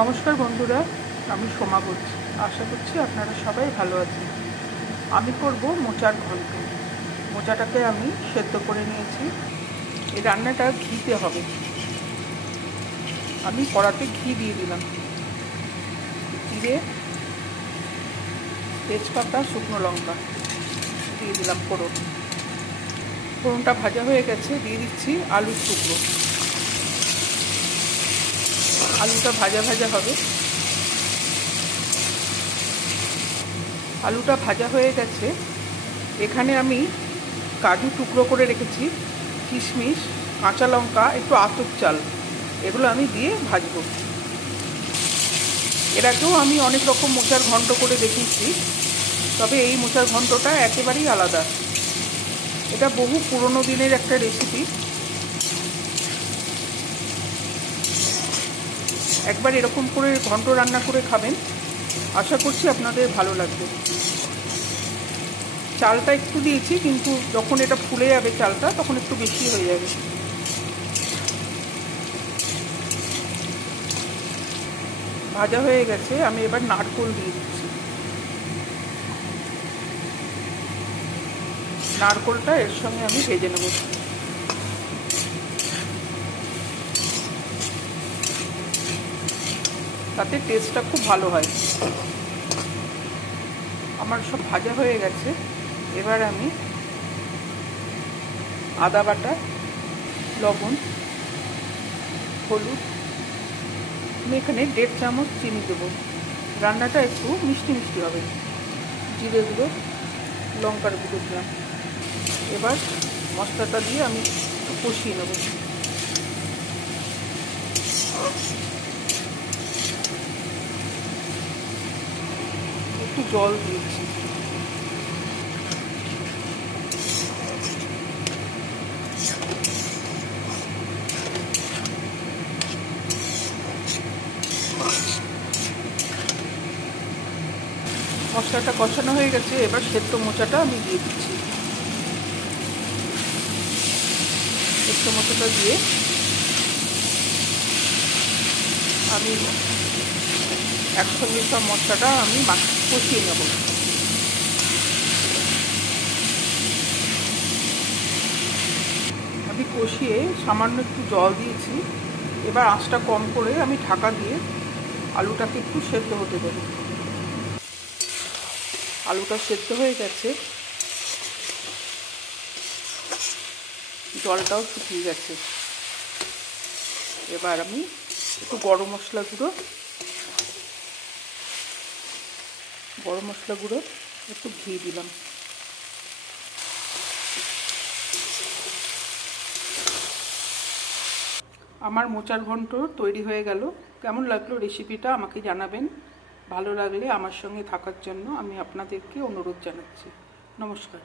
নমস্কার বন্ধুরা, আমি সোমা বলছি। আশা করছি আপনারা সবাই ভালো আছেন। আমি করব মোচার ঘন্ট। মোচাটাকে আমি সেদ্ধ করে নিয়েছি। এই রান্নাটা ঘিতে হবে। আমি কড়াতে ঘি দিয়ে দিলাম, জিরে, তেজপাতা, শুকনো লঙ্কা দিয়ে দিলাম ফোড়ন। ফোড়নটা ভাজা হয়ে গেছে, দিয়ে দিচ্ছি আলুর টুকরো। আলুটা ভাজা ভাজা হবে। আলুটা ভাজা হয়ে গেছে। এখানে আমি কাজু টুকরো করে রেখেছি, কিশমিশ, কাঁচা লঙ্কা, একটু আতপ চাল, এগুলো আমি দিয়ে ভাজবো। এর আগেও আমি অনেক রকম মোচার ঘন্ট করে দেখিয়েছি, তবে এই মোচার ঘন্টটা একেবারেই আলাদা। এটা বহু পুরনো দিনের একটা রেসিপি। একবার এরকম করে ঘন্ট রান্না করে খাবেন, আশা করছি আপনাদের ভালো লাগবে। চালটা একটু দিয়েছি, কিন্তু যখন এটা ফুলে যাবে চালটা, তখন একটু বেশি হয়ে যাবে। ভাজা হয়ে গেছে, আমি এবার নারকোল দিয়ে দিচ্ছি। নারকোলটা এর সঙ্গে আমি ভেজে নেব। তাতে টেস্টটা খুব ভালো হয়। আমার সব ভাজা হয়ে গেছে। এবার আমি আদা বাটা, লবণ, হলুদ, আমি এখানে 1.5 চামচ চিনি দেবো। রান্নাটা একটু মিষ্টি মিষ্টি হবে। জিরে গুঁড়ো, লঙ্কার গুঁড়ো দিলাম। এবার মশলাটা দিয়ে আমি কষিয়ে নেব। একটু জল দিয়েছি। মশলাটা কষানো হয়ে গেছে। এবার সেদ্ধ মোচাটা আমি দিয়ে দিচ্ছি। সেদ্ধ মোচাটা দিয়ে আমি একসঙ্গে সব মশলাটা আমি কষিয়ে নেব। আমি কষিয়ে সামান্য একটু জল দিয়েছি। এবার আঁচটা কম করে আমি ঢাকা দিয়ে আলুটাকে একটু সেদ্ধ হতে দেব। আলুটা সেদ্ধ হয়ে গেছে, জলটাও শুকিয়ে গেছে। এবার আমি একটু গরম মশলা গুঁড়ো, একটু ঘি দিলাম। আমার মোচার ঘন্ট তৈরি হয়ে গেল। কেমন লাগলো রেসিপিটা আমাকে জানাবেন। ভালো লাগলে আমার সঙ্গে থাকার জন্য আমি আপনাদেরকে অনুরোধ জানাচ্ছি। নমস্কার।